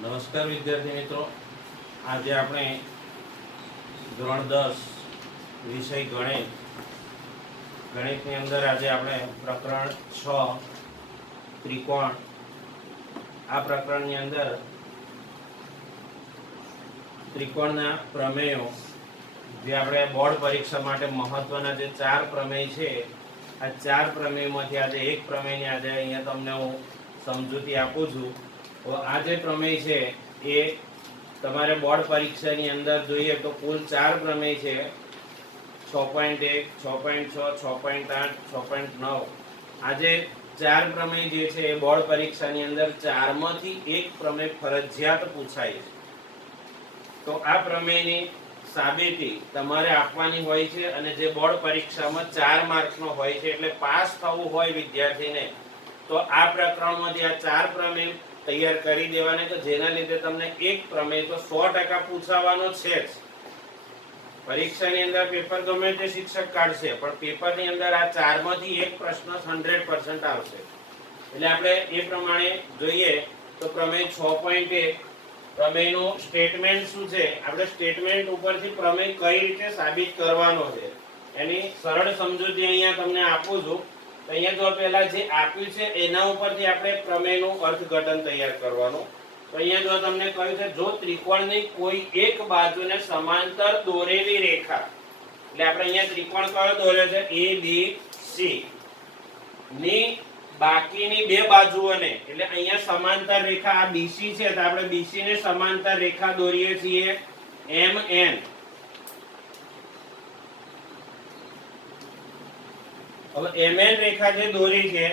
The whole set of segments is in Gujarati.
નમસ્કાર વિદ્યાર્થી મિત્રો, આજે આપણે ધોરણ 10 વિષય ગણિતની અંદર આજે આપણે પ્રકરણ 6 ત્રિકોણ, આ પ્રકરણની અંદર ત્રિકોણના પ્રમેયો, જે આપણે બોર્ડ પરીક્ષા માટે મહત્વના જે 4 પ્રમેય છે, આ 4 પ્રમેયમાંથી આજે એક પ્રમેયને આજે અહીંયા તમને હું સમજૂતી આપું છું. તો આ જે પ્રમેય છે એ તમારે બોર્ડ પરીક્ષાની અંદર જોઈએ તો કુલ 4 પ્રમેય છે, 6.1, 6.6, 6.8, 6.9. આ જે 4 પ્રમેય જે છે એ બોર્ડ પરીક્ષાની અંદર 4માંથી એક પ્રમેય ફરજિયાત પૂછાય છે. તો આ પ્રમેયની સાબિતી તમારે આપવાની હોય છે, અને જે બોર્ડ પરીક્ષામાં 4 માર્કનો હોય છે, એટલે પાસ થવું હોય વિદ્યાર્થીને તો આ પ્રકરણમાંથી આ 4 પ્રમેય તૈયાર કરી દેવાને, કે જેના લીધે તમને એક પ્રમેય તો 100% પૂછાવાનો છે જ. પરીક્ષાની અંદર પેપર ગમે તે શિક્ષક કાઢશે, પણ પેપરની અંદર આ 4માંથી એક પ્રશ્ન 100% આવશે. એટલે આપણે એ પ્રમાણે જોઈએ તો પ્રમેય 6.1 પ્રમેયનું સ્ટેટમેન્ટ શું છે, આપણે સ્ટેટમેન્ટ ઉપરથી પ્રમેય કઈ રીતે સાબિત કરવાનો છે એની સરળ સમજૂતી અહીંયા તમને આપું છું. તો અહીંયા જો પહેલા જે આપ્યું છે એના ઉપરથી આપણે પ્રમેયનું અર્થઘટન તૈયાર કરવાનું. તો અહીંયા જો તમને કહ્યું છે, જો ત્રિકોણની કોઈ એક બાજુને સમાંતર દોરેલી રેખા, એટલે આપણે અહીંયા ત્રિકોણ કયો દોર્યો છે, ABC ની બાકીની બે બાજુઓને, એટલે અહીંયા સમાંતર રેખા આ BC છે, તો આપણે BC ને સમાંતર રેખા દોરીએ છીએ MN. હવે MN રેખા જે દોરી છે,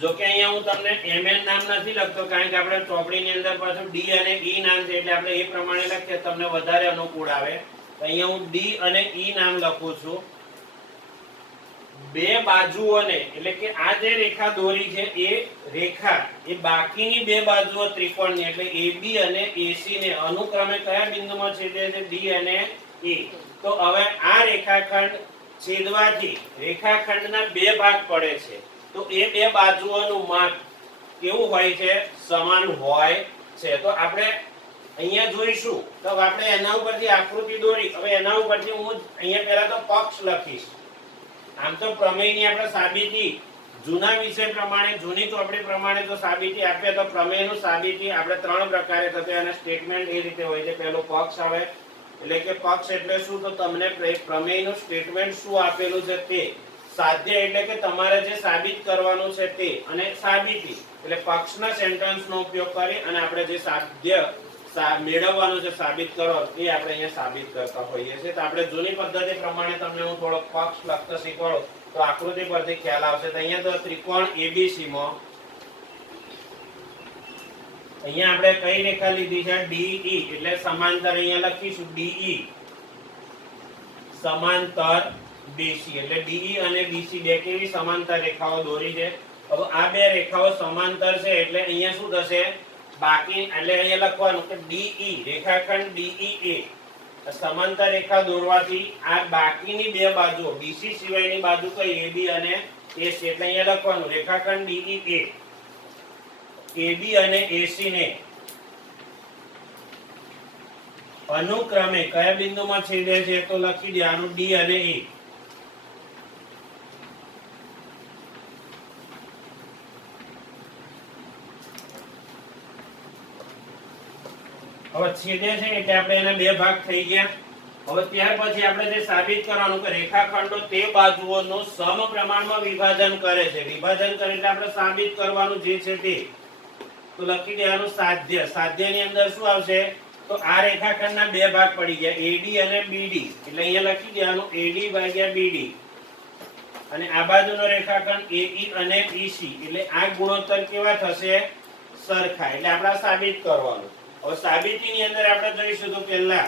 જો કે અહીંયા હું તમને MN નામ નથી લખતો, કારણ કે આપણે ચોપડીની અંદર પાછું D અને E નામ છે, એટલે આપણે એ પ્રમાણે લખીએ તમને વધારે અનુકૂળ આવે. તો અહીંયા હું D અને E નામ લખું છું. બે બાજુઓને, એટલે કે આ જે રેખા દોરી છે એ રેખા એ બાકીની બે બાજુઓ ત્રિકોણની, એટલે AB અને AC ને અનુક્રમે કયા બિંદુમાં છેદે છે, D અને E. તો હવે આ રેખાખંડ છેદવાથી રેખાખંડના બે ભાગ પડે છે, તો એ બે બાજુઓનું માપ કેવું હોય છે, સમાન હોય છે. તો આપણે અહીંયા જોઈશું તો આપણે એના ઉપરથી આકૃતિ દોરી. હવે એના ઉપરથી હું અહીંયા પહેલા તો પક્ષ લખીશ. આમ તો પ્રમેયની આપણે સાબિતી જૂના વિષય પ્રમાણે, જૂની ચોપડી પ્રમાણે જો સાબિતી આપીએ તો પ્રમેયનું સાબિતી આપણે 3 પ્રકારે થશે, અને સ્ટેટમેન્ટ એ રીતે હોય છે. પહેલો પક્ષ આવે, એટલે કે પક્ષ એટલે શું, તો તમને પ્રમેયનું સ્ટેટમેન્ટ શું આપેલું છે તે. સાધ્ય એટલે કે તમારે જે સાબિત કરવાનું છે તે, અને સાબિતી એટલે પક્ષના સેન્ટેન્સનો ઉપયોગ કરી અને આપણે જે સાધ્ય મેળવવાનું છે, સાબિત કરવાનું, એ આપણે અહીંયા સાબિત કરતા હોઈએ છીએ. તો આપણે જૂની પદ્ધતિ પ્રમાણે તમને હું થોડો પક્ષ લખતા શીખવાડું તો આકૃતિ પરથી ખ્યાલ આવશે. તો અહીંયા તો ત્રિકોણ ABC માં અહીંયા આપણે કઈ રેખા લીધી છે, DE, એટલે સમાંતર અહીંયા લખીશું DE, સમાંતર BC, એટલે DE અને BC બે કેવી સમાંતર રેખાઓ દોરી છે. હવે આ બે રેખાઓ સમાંતર છે, એટલે અહીંયા શું થશે, બાકી, એટલે અહીંયા લખવાનું કે DE, રેખાખંડ DEA સમાંતર રેખા દોરવાથી આ બાકીની બે બાજુઓ, BC સિવાયની બાજુ કઈ, AB અને AC, એટલે અહીંયા લખવાનું રેખાખંડ DEA AB અને AC ને અનુક્રમે કયા બિંદુમાં છેદે છે, તો લખી દેવાનું D અને E. હવે છેદે છે એટલે આપણે એના બે ભાગ થઈ ગયા. હવે ત્યાર પછી આપણે જે સાબિત કરવાનું કે રેખાખંડો તે બાજુઓનું સમપ્રમાણમાં વિભાજન કરે છે. વિભાજન કરે એટલે આપણે સાબિત કરવાનું જે છે તે. તો લખી દેવાનું સાધ્ય. સાધ્યની અંદર શું આવશે, તો આ રેખાખંડના બે ભાગ પડી ગયા, AD અને BD, એટલે અહીંયા લખી દેવાનું AD ભાગ્યા BD. અને આ બાજુનો રેખાખંડ AE અને EC, એટલે આ ગુણોત્તર કેવા થશે, સરખા. એટલે આપણે સાબિત કરવાનું. હવે સાબિતીની અંદર આપણે જોઈશું તો પહેલા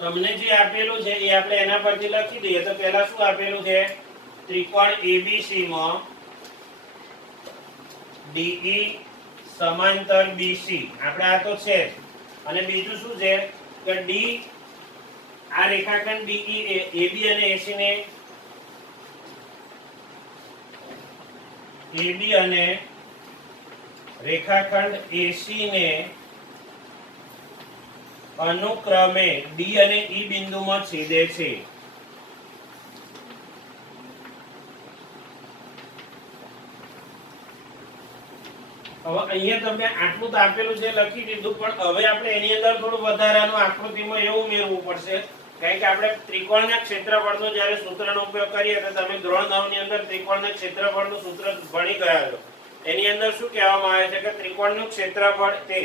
તમને જે આપેલું છે એ આપણે એના પરથી લખી દઈએ. તો પહેલા શું આપેલું છે, ત્રિકોણ ABC માં DE સમાંતર BC, આપણે આ તો છે. અને બીજું શું છે કે D, આ રેખાખંડ DE AB અને AC ને AB અને રેખાખંડ AC ને અનુક્રમે D અને E બિંદુમાં છેદે છે. હવે અહીંયા તમને આટલું તો આપેલું છે લખી દીધું, પણ હવે આપણે એની અંદર થોડું વધારાનું આકૃતિમાં એવું ઉમેરવું પડશે, કારણ કે આપણે ત્રિકોણના ક્ષેત્રફળનો જ્યારે સૂત્રનો ઉપયોગ કરીએ તો તમે ધોરણ 9 ની અંદર ત્રિકોણના ક્ષેત્રફળનું સૂત્ર ભણી ગયા છો. એની અંદર શું કહેવામાં આવે છે કે ત્રિકોણનું ક્ષેત્રફળ તે,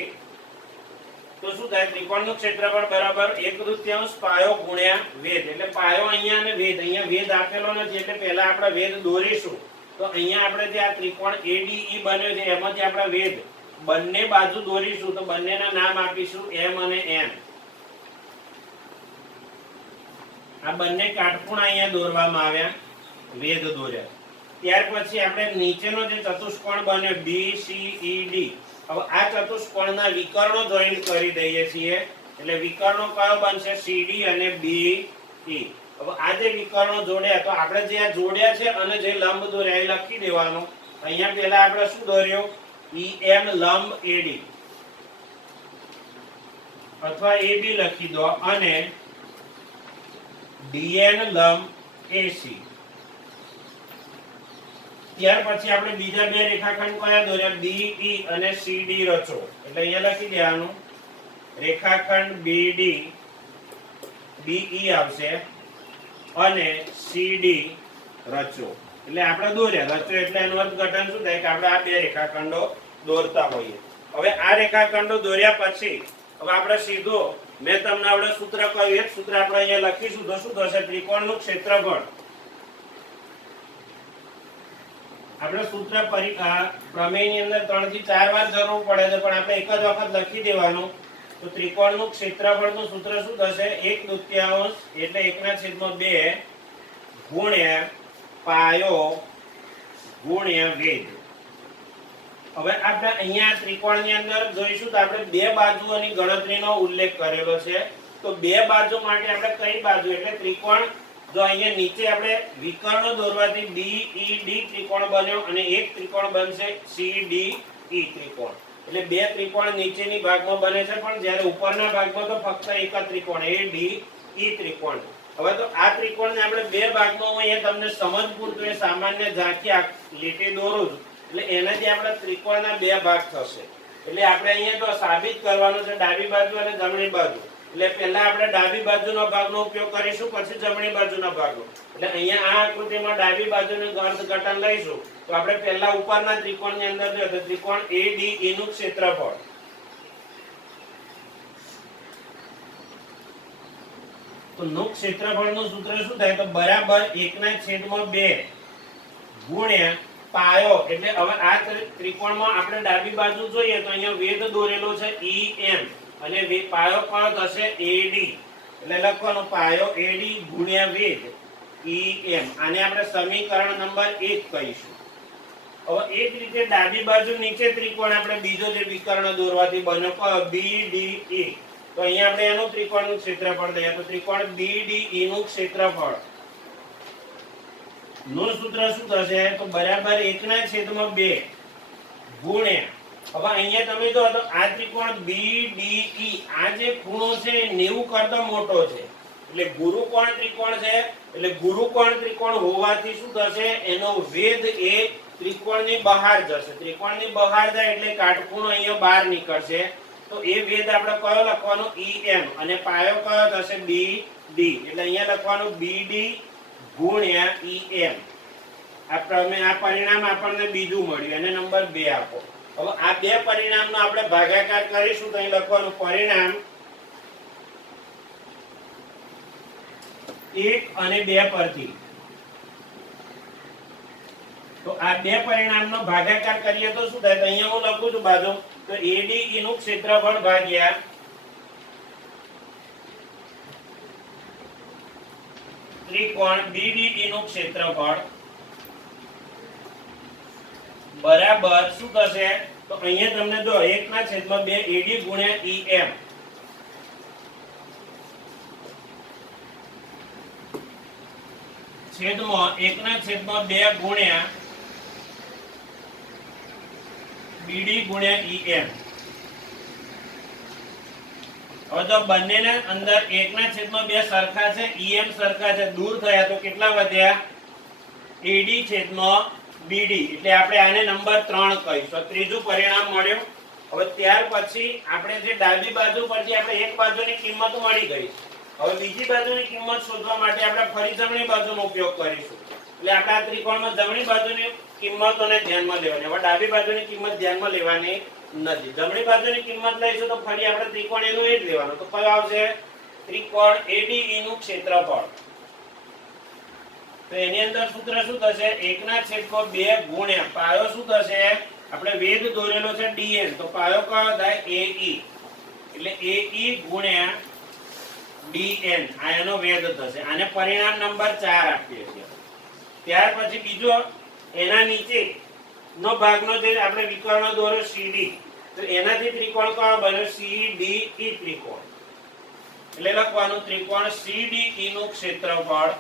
તો શું થાય, ત્રિકોણનું ક્ષેત્રફળ બરાબર 1/3 પાયો ગુણ્યા વેધ. એટલે પાયો અહીંયા અને વેધ, અહીંયા વેધ આપેલો નથી એટલે પહેલા આપણે વેધ દોરીશું. તો અહીંયા આપણે જે આ ત્રિકોણ ADE બન્યો છે એમાંથી આપણે વેધ બંને બાજુ દોરીશું. તો બંનેના નામ આપીશું M અને N. આ બંને કાટખૂણા અહીંયા દોરવામાં આવ્યા, વેધ દોર્યા. ત્યાર પછી આપણે નીચેનો જે ચતુષ્કોણ બન્યો BCED, હવે આ ચતુષ્કોણના વિકર્ણો જોઈન્ટ કરી દઈએ છીએ. એટલે વિકર્ણો કયો બનશે, CD અને BE. હવે આ જે વિકર્ણો જોડ્યા, તો આપણે જે આ જોડ્યા છે અને જે લંબ દોર્યા એ લખી દેવાનું. અહીંયા પહેલા આપણે શું દોર્યો, EM લંબ AD અથવા AB લખી દો, અને DN લંબ AC. ત્યાર પછી આપણે બીજા બે રેખાખંડ કયા દોર્યા, BE અને CD રચો. એટલે અહીંયા લખી દેવાનું રેખાખંડ BD BE આવશે અને CD રચો. એટલે આપણે દોર્યા, રચો એટલે એનું અર્થઘટન શું થાય કે આપણે આ બે રેખાખંડો દોરતા હોઈએ. હવે આ રેખાખંડો દોર્યા પછી હવે આપણે સીધો મેં તમને આપણે સૂત્ર કહ્યું એક સૂત્ર આપણે અહીંયા લખીશું. તો શું થશે, ત્રિકોણનું ક્ષેત્રફળ. આપણે સૂત્ર પ્રમેયની અંદર 3 થી 4 વાર જરૂર પડે છે, પણ આપણે એક જ વખત લખી દેવાનું. તો ત્રિકોણનું ક્ષેત્રફળનું સૂત્ર શું થશે, 1/2 એટલે 1/2 ગુણ્યા પાયો ગુણ્યા વેધ. હવે આપણે અહીંયા ત્રિકોણની અંદર જોઈશું તો આપણે બે બાજુઓની ગણતરીનો ઉલ્લેખ કરેલો છે. તો બે બાજુ માટે આપણે કઈ બાજુ, એટલે ત્રિકોણ, જો અહીંયા નીચે આપણે વિકર્ણો દોરવાથી BED ત્રિકોણ બન્યો અને એક ત્રિકોણ બનશે CDE ત્રિકોણ. એટલે બે ત્રિકોણ નીચેની ભાગમાં બને છે, પણ જ્યારે ઉપરના ભાગમાં તો ફક્ત એક જ ત્રિકોણ ADE ત્રિકોણ. હવે તો આ ત્રિકોણને આપણે બે ભાગમાં, હું અહીંયા તમને સમજ પૂરતું એ સામાન્ય ઝાંખી લીટી દોરું છું. એટલે એનાથી આપણે ત્રિકોણના બે ભાગ થશે. એટલે આપણે અહીંયા તો સાબિત કરવાનું છે ડાબી બાજુ અને જમણી બાજુ. એટલે પહેલા આપણે ડાબી બાજુનો ભાગનો ઉપયોગ કરીશું, પછી જમણી બાજુના ભાગનો. એટલે અહીંયા આ આકૃતિમાં ડાબી બાજુનું અર્થઘટન લઈશું. તો આપણે પહેલા ઉપરના ત્રિકોણની અંદર જોઈએ તો ત્રિકોણ ADE નું ક્ષેત્રફળ. તો નું ક્ષેત્રફળનું સૂત્ર શું થાય, તો બરાબર 1/2 ગુણ્યા પાયો. એટલે હવે આ ત્રિકોણમાં આપણે ડાબી બાજુ જોઈએ તો અહીંયા વેધ દોરેલો છે EM અને પાયો કયો થશે AD. એટલે લખવાનું પાયો AD ગુણ્યા વેધ EM. આને આપણે સમીકરણ નંબર 1 કહીશું. હવે એ જ રીતે ડાબી બાજુ નીચે ત્રિકોણ આપણે બીજો જે વિકર્ણ દોરવાથી બન્યો કયો, BDE. તો અહીંયા આપણે એનું ત્રિકોણનું ક્ષેત્રફળ દઈએ. તો ત્રિકોણ BDE નું ક્ષેત્રફળ નું સૂત્ર શું થશે, તો બરાબર 1/2 ગુણ્યા, હવે અહીંયા તમે જો તો આ ત્રિકોણ BDE, આ જે ખૂણો છે 90 કરતા મોટો છે. એટલે ગુરુકોણ ત્રિકોણ છે. એટલે ગુરુકોણ ત્રિકોણ હોવાથી શું થશે, એનો વેધ એ ત્રિકોણની બહાર જશે. ત્રિકોણની બહાર જાય એટલે કાટખૂણો અહીંયા બહાર નીકળશે. તો એ વેધ આપણે કયો લખવાનો, EM, અને પાયો કયો થશે BD. એટલે અહીંયા લખવાનું BD ગુણ્યા EM. આ પરિણામ આપણને બીજું મળ્યું, એને નંબર 2 આપો. હવે આ બે પરિણામનો આપણે ભાગાકાર કરીશું તો અહીં લખવાનું પરિણામ 1 અને 2 પરથી. તો આ બે પરિણામનો ભાગાકાર કરીએ તો શું થાય, તો અહીંયા હું લખું છું બાજુ, તો ADE નું ક્ષેત્રફળ ભાગ્યા ત્રિકોણ BDE નું ક્ષેત્રફળ બરાબર શું થશે, તો અહીંયા તમને જો 1/2 AD ગુણ્યા EM. છેદમાં 1/2 ગુણ્યા BD ગુણ્યા EM. હવે તો બંનેને અંદર 1/2 સરખા છે, EM સરખા છે, દૂર થયા તો કેટલા વધ્યા? AD/BD. એટલે આપણે આને નંબર 3 કહીશું. ત્રીજું પરિણામ મળ્યું. હવે ત્યાર પછી આપણે જે ડાબી બાજુ પરથી આપણે એક બાજુની કિંમત મળી ગઈ, હવે બીજી બાજુની કિંમત શોધવા માટે આપણે ફરી જમણી બાજુનો ઉપયોગ કરીશું. એટલે આપણે આ ત્રિકોણમાં જમણી બાજુની કિંમતોને ધ્યાનમાં લેવાની. હવે ડાબી બાજુની કિંમત ધ્યાનમાં લેવાની નથી. જમણી બાજુની કિંમત લઈશું તો ફરી આપણે ત્રિકોણ એનું એ જ લેવાનું. તો કયો આવશે? ત્રિકોણ ADE નું ક્ષેત્રફળ. તો એની અંદર સૂત્ર શું થશે? 1/2 ગુણ્યા પાયો શું થશે? આપણે વેધ દોરેલો છે DN, તો પાયો કયો થાય? AE. એટલે AE ગુણ્યા DN આ એનો વેધ થશે. આને પરિણામ નંબર 4 આપીએ છીએ. ત્યાર પછી બીજો એના નીચે નો ભાગનો જે આપણે વિકર્ણ દોર્યો CD, તો એનાથી ત્રિકોણ કયો બન્યો? CDE ત્રિકોણ. એટલે લખવાનું ત્રિકોણ CDE નું ક્ષેત્રફળ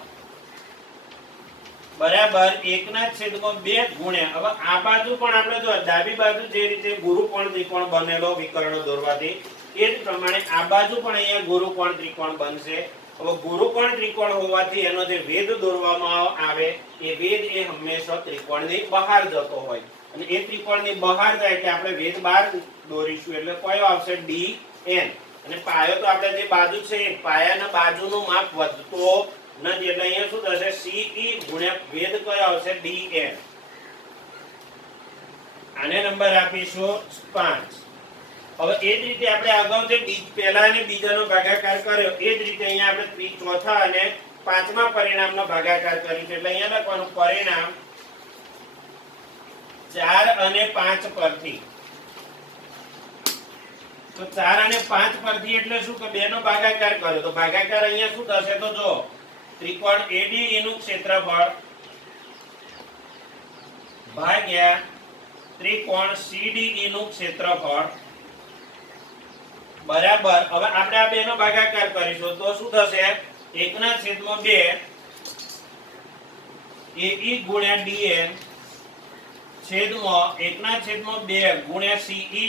બરાબર 1/2 ગુણ્યા, હવે આ બાજુ પણ આપણે જો ડાબી બાજુ જે રીતે ગુરુકોણ ત્રિકોણ બનેલો વિકર્ણ દોરવાથી, એ જ પ્રમાણે આ બાજુ પણ અહીંયા ગુરુકોણ ત્રિકોણ બનશે. હવે ગુરુકોણ ત્રિકોણ હોવાથી એનો જે વેધ દોરવામાં આવે એ વેધ એ હંમેશા ત્રિકોણની બહાર જતો હોય, અને એ ત્રિકોણની બહાર જાય એટલે આપણે વેધ બહાર દોરીશું. એટલે કયો આવશે? DN. અને પાયો તો આપણે જે બાજુ છે એ પાયાના બાજુનું માપ વધતો નથી, એટલે અહીંયા શું થશે? CE ગુણ્યા વેધ કયો આવશે? DN. આને નંબર આપીશું 5. હવે એ જ રીતે આપણે અગાઉ જે પહેલા અને બીજાનો ભાગાકાર કર્યો એ જ રીતે અહીંયા આપણે ચોથા અને પાંચમા પરિણામનો ભાગાકાર કરીશું. એટલે અહીંયા લખવાનું પરિણામ 4 અને 5 પરથી. તો 4 અને 5 પરથી એટલે શું કે 2 નો ભાગાકાર કર્યો, તો ભાગાકાર અહીંયા શું થશે? તો જો ત્રિકોણ ADE નું ક્ષેત્રફળ ભાગ્યા ત્રિકોણ CDE નું ક્ષેત્રફળ બરાબર. હવે આપણે આ 2 નો ભાગાકાર કરીશું તો શું થશે? 1/2 AE ગુણ્યા DN છેદમાં 1/2 ગુણ્યા CE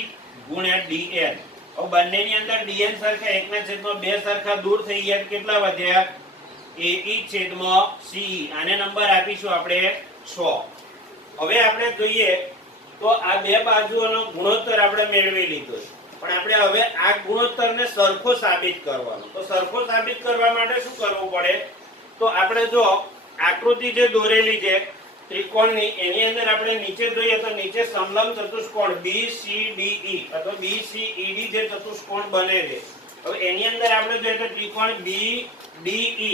ગુણ્યા DN. હવે બંનેની અંદર DN સરખા 1/2 સરખા દૂર થઈ ગયા, કેટલા વધ્યા? AE છેદમાં CE. આને નંબર આપીશું આપણે 6. હવે આપણે જોઈએ તો આ બે બાજુઓનો ગુણોત્તર આપણે મેળવી લીધો છે, પણ આપણે હવે આ ગુણોત્તરને સરખો સાબિત કરવાનો. તો સરખો સાબિત કરવા માટે શું કરવું પડે? તો આપણે જો આકૃતિ જે દોરેલી છે ત્રિકોણની, એની અંદર આપણે નીચે જોઈએ તો નીચે સમલંબ ચતુષ્કોણ BCDE અથવા BCED જે ચતુષ્કોણ બને છે, હવે એની અંદર આપણે જોઈએ તો ત્રિકોણ BDE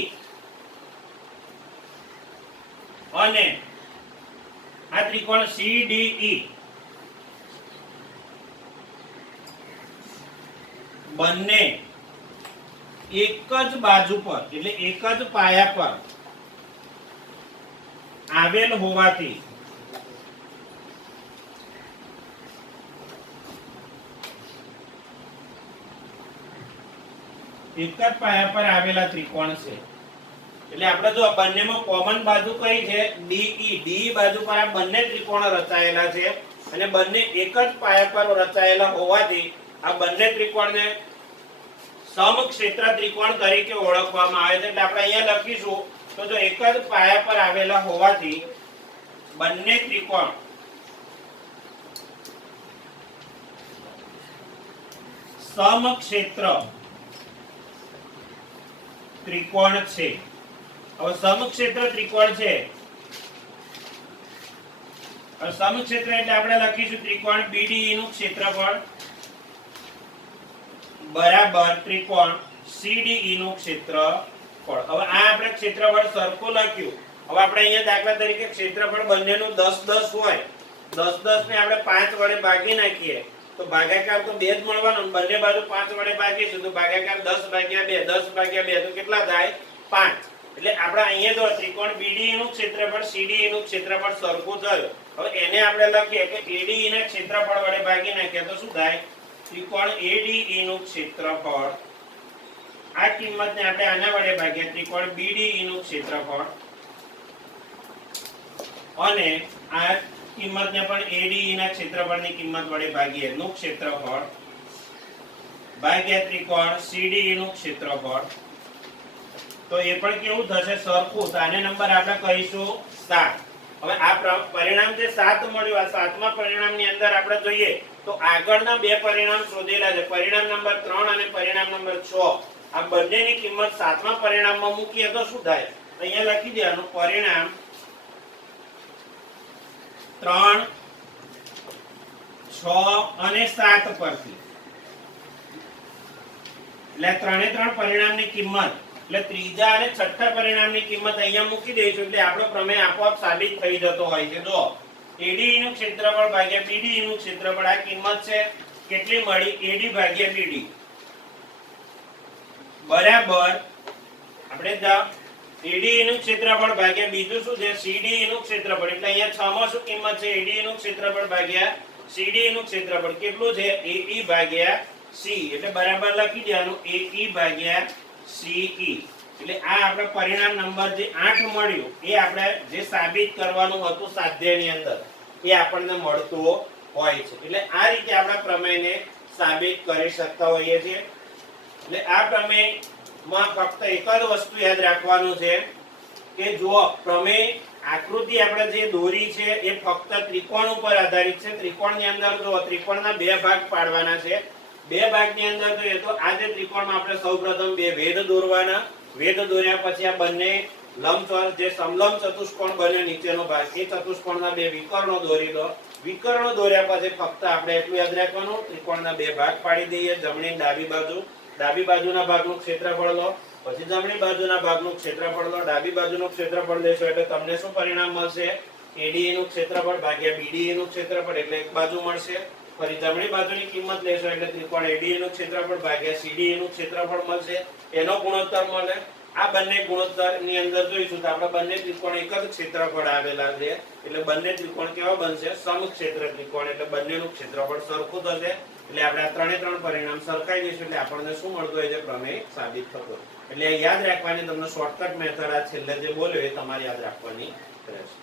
અને આ ત્રિકોણ CDE બંને એક જ બાજુ પર એટલે એક જ પાયા પર આવેલ હોવાથી એક જ પાયા પર આવેલા ત્રિકોણ છે. એટલે આપણે જો બંનેમાં કોમન બાજુ કઈ છે? DE. DE બાજુ પર આ બંને ત્રિકોણ રચાયેલા છે અને બંને એક જ પાયા પર રચાયેલા હોવાથી આ બંને ત્રિકોણને સમક્ષેત્ર ત્રિકોણ તરીકે ઓળખવામાં આવે છે. એટલે આપણે અહીંયા લખીશું તો જો એક જ પાયા પર આવેલા હોવાથી બંને ત્રિકોણ સમક્ષેત્ર ત્રિકોણ છે. હવે સમક્ષેત્ર ત્રિકોણ છે, સમક્ષેત્ર એટલે આપણે લખીશું ત્રિકોણ BDE નું ક્ષેત્રફળ બરાબર ત્રિકોણ CDE નું ક્ષેત્રફળ. હવે આ આપણે ક્ષેત્રફળ સરખું લખ્યું. હવે આપણે અહીંયા દાખલા તરીકે ક્ષેત્રફળ બંનેનું 10-10 હોય, 10-10 ને આપણે 5 વડે ભાગી નાખીએ તો ભાગાકાર તો 2 જ મળવાનો, બંને બાજુ 5 વડે ભાગીશું તો ભાગાકાર 10/2 10/2 તો કેટલા થાય? 5. એટલે આપણે અહીંયા જો ત્રિકોણ BDE નું ક્ષેત્રફળ CDE નું ક્ષેત્રફળ સરખું થયું. હવે એને આપણે લખીએ કે ADE ને ક્ષેત્રફળ વડે ભાગી નાખીએ તો શું થાય? ત્રિકોણ ADE નું ક્ષેત્રફળ, આ કિંમતને આપણે આના વડે ભાગ્યા ત્રિકોણ BDE નું ક્ષેત્રફળ, અને આ કિંમતને પણ ADE ના ક્ષેત્રફળની કિંમત વડે ભાગીએ નું ક્ષેત્રફળ ભાગ્યા ત્રિકોણ CDE નું ક્ષેત્રફળ, તો એ પણ કેવું થશે? સરખું. તો આને નંબર આપણે કહીશું 7. હવે આ પરિણામ જે 7 મળ્યું, આ 7મા પરિણામની અંદર આપણે જોઈએ તો આગળના બે પરિણામ શોધેલા છે, પરિણામ નંબર 3 અને પરિણામ નંબર 6. આ બંનેની કિંમત 7મા પરિણામમાં મૂકીએ તો શું થાય? અહીંયા લખી દેવાનું પરિણામ 3, 6 અને 7 પરથી, એટલે ત્રણે ત્રણ પરિણામની કિંમત, એટલે ત્રીજા અને છઠ્ઠા પરિણામની કિંમત અહીંયા મૂકી દઈશું એટલે આપણો પ્રમેય આપોઆપ સાબિત થઈ જતો હોય છે. જો ADE નું ક્ષેત્રફળ ભાગ્યા BDE નું ક્ષેત્રફળ, આ કિંમત છે કેટલી મળી? AD ભાગ્યા BD બરાબર આપણે ADE નું ક્ષેત્રફળ ભાગ્યા બીજું શું છે? CDE નું ક્ષેત્રફળ. એટલે અહીંયા 6 માં શું કિંમત છે? ADE નું ક્ષેત્રફળ ભાગ્યા CDE નું ક્ષેત્રફળ કેટલું છે? AE ભાગ્યા C. એટલે બરાબર લખી દેવાનું AE ભાગ્યા CE. એટલે આ આપણે પરિણામ નંબર જે 8 મળ્યું એ આપણે જે સાબિત કરવાનું હતું સ્વાધ્યાયની અંદર એ આપણને મળતું હોય છે. એટલે આ રીતે આપણે પ્રમેયને સાબિત કરી શકતા હોઈએ છીએ. એટલે આ પ્રમેયમાં ફક્ત એક જ વસ્તુ યાદ રાખવાનું છે કે જો પ્રમેય આકૃતિ આપણે જે દોરી છે એ ફક્ત ત્રિકોણ ઉપર આધારિત છે. ત્રિકોણની અંદર જો ત્રિકોણના બે ભાગ પાડવાના છે. બે ભાગની અંદર જોઈએ તો આ જે ત્રિકોણમાં આપણે સૌપ્રથમ બે ભેદ દોરવાના, ભેદ દોર્યા પછી આ બંને લંબચોરસ જે સમલંબ ચતુષ્કોણ બને નીચેનો ભાગ, એ ચતુષ્કોણના બે વિકર્ણો દોરી દો. વિકર્ણો દોર્યા પછી ફક્ત આપણે એટલું યાદ રાખવાનું ત્રિકોણના બે ભાગ પાડી દઈએ, જમણી ડાબી બાજુ. ડાબી બાજુના ભાગનું ક્ષેત્રફળ લો, પછી જમણી બાજુના ભાગનું ક્ષેત્રફળ લો. ડાબી બાજુનું ક્ષેત્રફળ લેશો એટલે તમને શું પરિણામ મળશે? ADE નું ક્ષેત્રફળ ભાગ્યા BDE નું ક્ષેત્રફળ, એટલે એક બાજુ મળશે. ફરી જમણી બાજુની કિંમત લેશો એટલે ત્રિકોણ ADE નું ક્ષેત્રફળ ભાગ્યા CDE નું ક્ષેત્રફળ મળશે, એનો ગુણોત્તર મળે. આ બંને ગુણોત્તરની અંદર જોઈશું તો આપણે બંને ત્રિકોણ એક જ ક્ષેત્રફળ આવેલા છે એટલે બંને ત્રિકોણ કેવા બનશે? સમક્ષેત્ર ત્રિકોણ. એટલે બંનેનું ક્ષેત્રફળ સરખું થશે. એટલે આપણે આ ત્રણે ત્રણ પરિણામ સરખાઈ દઈશું એટલે આપણને શું મળતું હોય છે? પ્રમેય સાબિત થતો. એટલે યાદ રાખવાની તમને શોર્ટકટ મેથડ આ છેલ્લે જે બોલ્યો એ તમારે યાદ રાખવાની રહેશે.